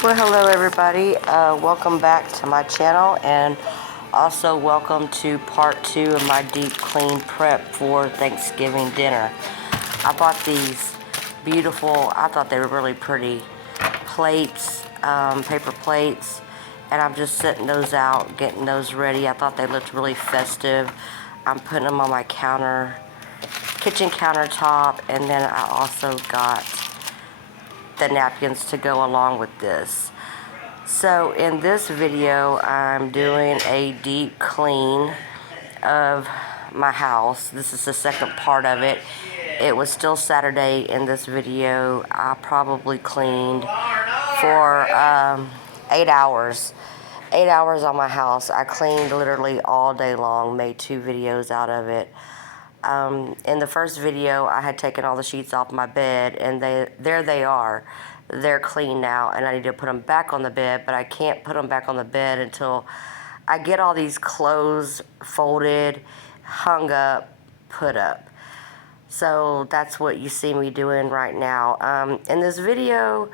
Well, hello everybody. Welcome back to my channel, and also welcome to part 2 of my deep clean prep for Thanksgiving dinner. I bought these beautiful, I thought they were really pretty, plates, paper plates, and I'm just setting those out, getting those ready. I thought they looked really festive. I'm putting them on my kitchen countertop, and then I also got the napkins to go along with this. So in this video, I'm doing a deep clean of my house. This is the second part of it. It was still Saturday in this video. I probably cleaned for 8 hours. 8 hours on my house. I cleaned literally all day long, made 2 videos out of it. In the first video, I had taken all the sheets off my bed, and there they are. They're clean now, and I need to put them back on the bed, but I can't put them back on the bed until I get all these clothes folded, hung up, put up. So that's what you see me doing right now. In this video,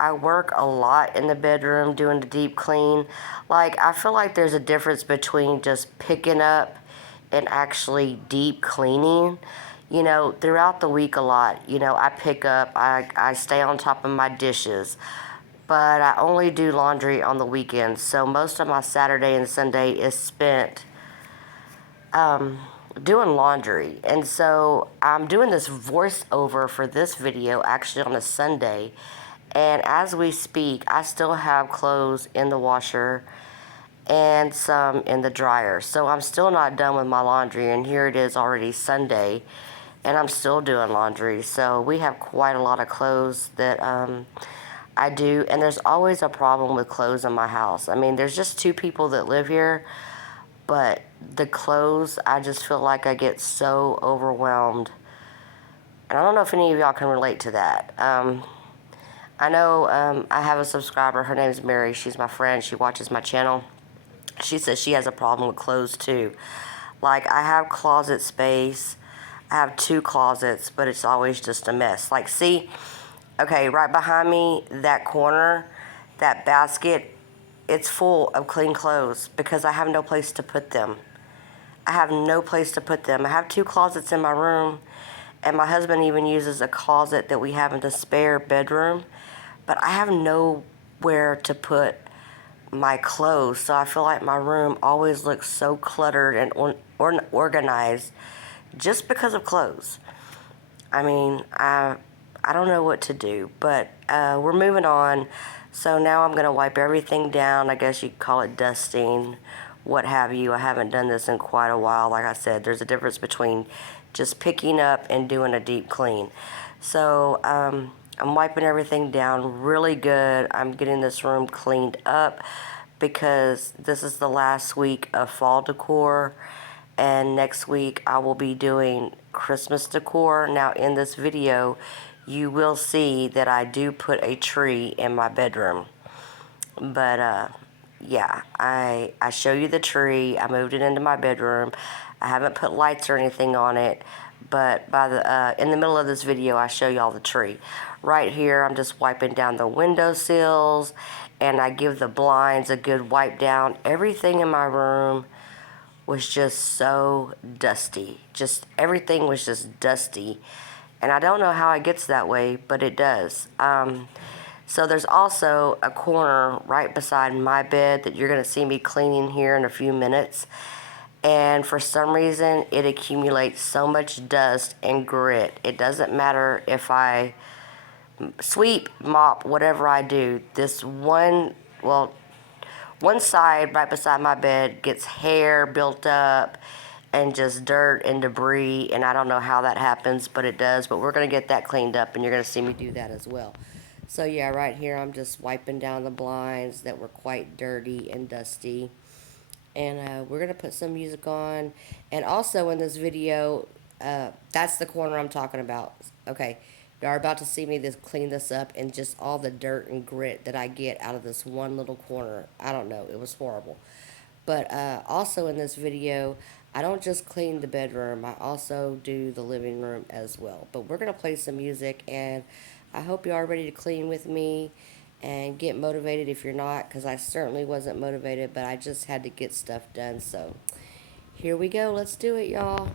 I work a lot in the bedroom doing the deep clean. Like, I feel like there's a difference between just picking up and actually deep cleaning. You know, throughout the week a lot, you know, I pick up, I stay on top of my dishes, but I only do laundry on the weekends. So most of my Saturday and Sunday is spent doing laundry. And so I'm doing this voiceover for this video actually on a Sunday. And as we speak, I still have clothes in the washer and some in the dryer. So I'm still not done with my laundry, and here it is already Sunday, and I'm still doing laundry. So we have quite a lot of clothes that I do, and there's always a problem with clothes in my house. I mean, there's just 2 people that live here, but the clothes, I just feel like I get so overwhelmed. And I don't know if any of y'all can relate to that. I know I have a subscriber, her name's Mary, she's my friend, she watches my channel. She says she has a problem with clothes too. Like, I have closet space. I have 2 closets, but it's always just a mess. Like, see, okay, right behind me, that corner, that basket, it's full of clean clothes because I have no place to put them. I have no place to put them. I have 2 closets in my room, and my husband even uses a closet that we have in the spare bedroom, but I have nowhere to put my clothes, so I feel like my room always looks so cluttered and unorganized just because of clothes. I mean, I don't know what to do, but we're moving on. So now I'm gonna wipe everything down. I guess you could call it dusting, what have you. I haven't done this in quite a while. Like I said, there's a difference between just picking up and doing a deep clean. So I'm wiping everything down really good. I'm getting this room cleaned up because this is the last week of fall decor, and next week I will be doing Christmas decor. Now in this video you will see that I do put a tree in my bedroom, but yeah, I show you the tree. I moved it into my bedroom. I haven't put lights or anything on it, but in the middle of this video I show y'all the tree. Right here I'm just wiping down the windowsills, and I give the blinds a good wipe down. Everything in my room was just so dusty. Just everything was just dusty, and I don't know how it gets that way, but it does. So there's also a corner right beside my bed that you're going to see me cleaning here in a few minutes. And for some reason, it accumulates so much dust and grit. It doesn't matter if I sweep, mop, whatever I do. This one side right beside my bed gets hair built up and just dirt and debris, and I don't know how that happens, but it does. But we're going to get that cleaned up, and you're going to see me do that as well. So yeah, right here I'm just wiping down the blinds that were quite dirty and dusty. And we're going to put some music on. And also in this video, that's the corner I'm talking about. Okay, you are about to see me clean this up, and just all the dirt and grit that I get out of this one little corner. I don't know, it was horrible. But also in this video, I don't just clean the bedroom, I also do the living room as well. But we're going to play some music, and I hope you are ready to clean with me. and get motivated if you're not, because I certainly wasn't motivated, but I just had to get stuff done. So here we go. Let's do it, y'all.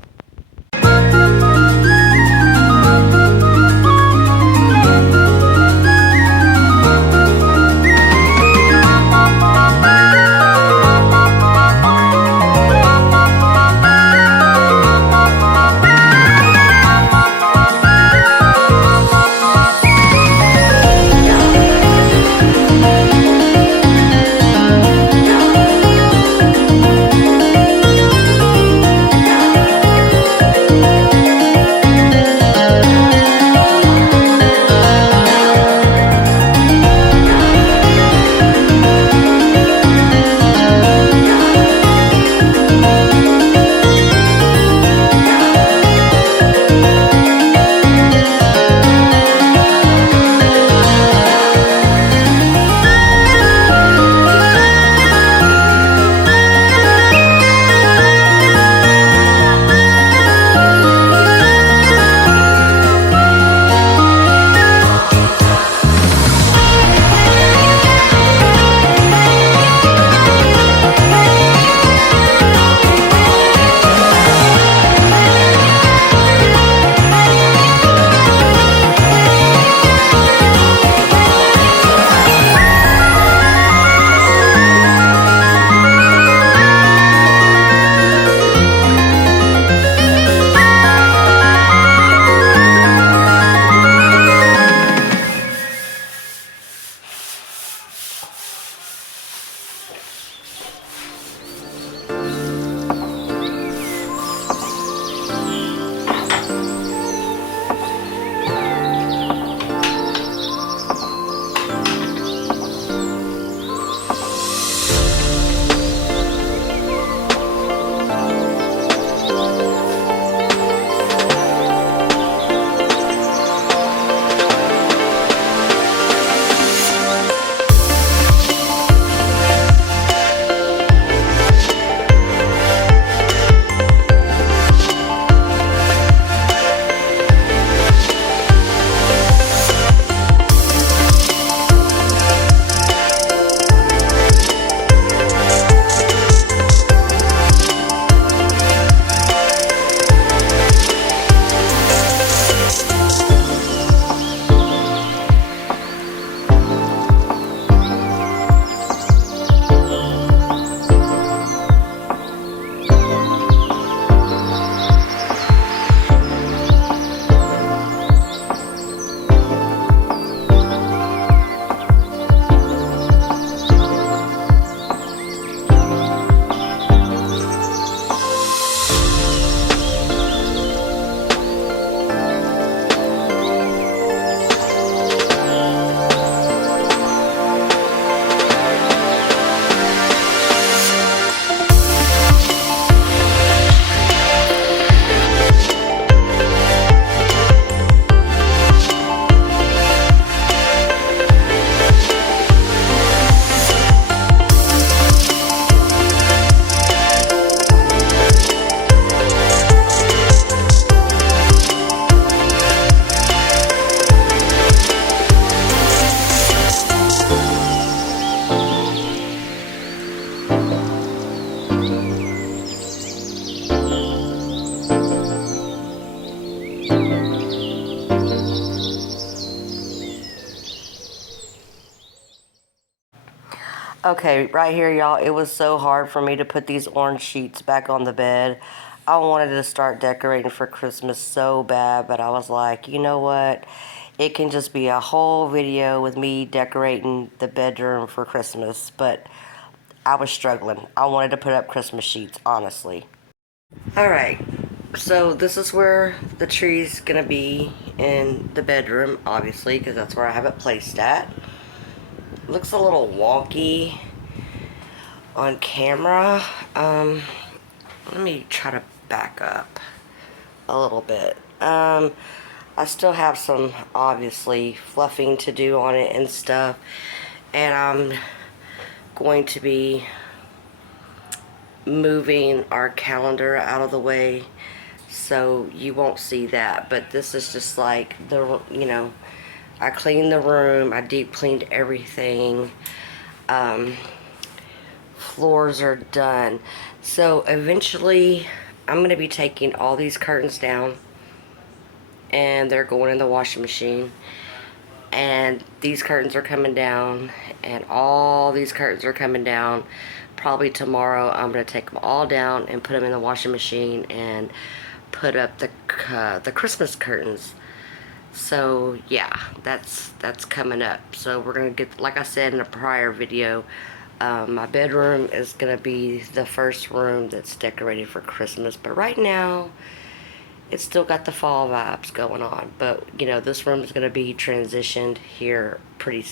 Okay, right here, y'all, it was so hard for me to put these orange sheets back on the bed. I wanted to start decorating for Christmas so bad, but I was like, you know what? It can just be a whole video with me decorating the bedroom for Christmas, but I was struggling. I wanted to put up Christmas sheets, honestly. Alright, so this is where the tree's gonna be in the bedroom, obviously, because that's where I have it placed at. Looks a little wonky on camera. Let me try to back up a little bit. I still have some, obviously, fluffing to do on it and stuff, and I'm going to be moving our calendar out of the way, so you won't see that. But this is just like the, I cleaned the room. I deep cleaned everything. Floors are done. So eventually I'm going to be taking all these curtains down and they're going in the washing machine. And these curtains are coming down, and all these curtains are coming down. Probably tomorrow I'm going to take them all down and put them in the washing machine and put up the Christmas curtains. So yeah, that's coming up. So we're going to get, like I said in a prior video, my bedroom is going to be the first room that's decorated for Christmas. But right now, it's still got the fall vibes going on. But, you know, this room is going to be transitioned here pretty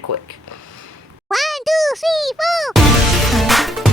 quick. 1, 2, 3, 4.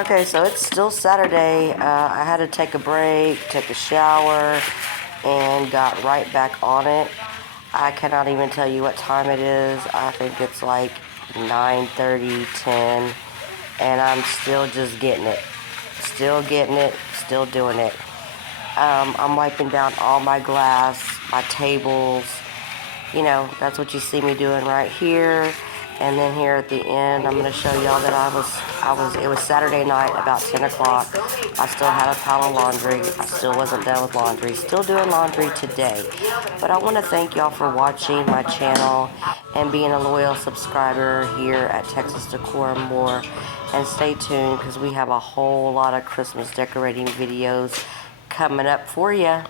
Okay, so it's still Saturday. I had to take a break, take a shower, and got right back on it. I cannot even tell you what time it is. I think it's like 9:30, 10, and I'm still just getting it. Still getting it, still doing it. I'm wiping down all my glass, my tables. You know, that's what you see me doing right here. And then here at the end, I'm going to show y'all that it was Saturday night about 10 o'clock. I still had a pile of laundry. I still wasn't done with laundry. Still doing laundry today. But I want to thank y'all for watching my channel and being a loyal subscriber here at Texas Decor and More. And stay tuned because we have a whole lot of Christmas decorating videos coming up for you.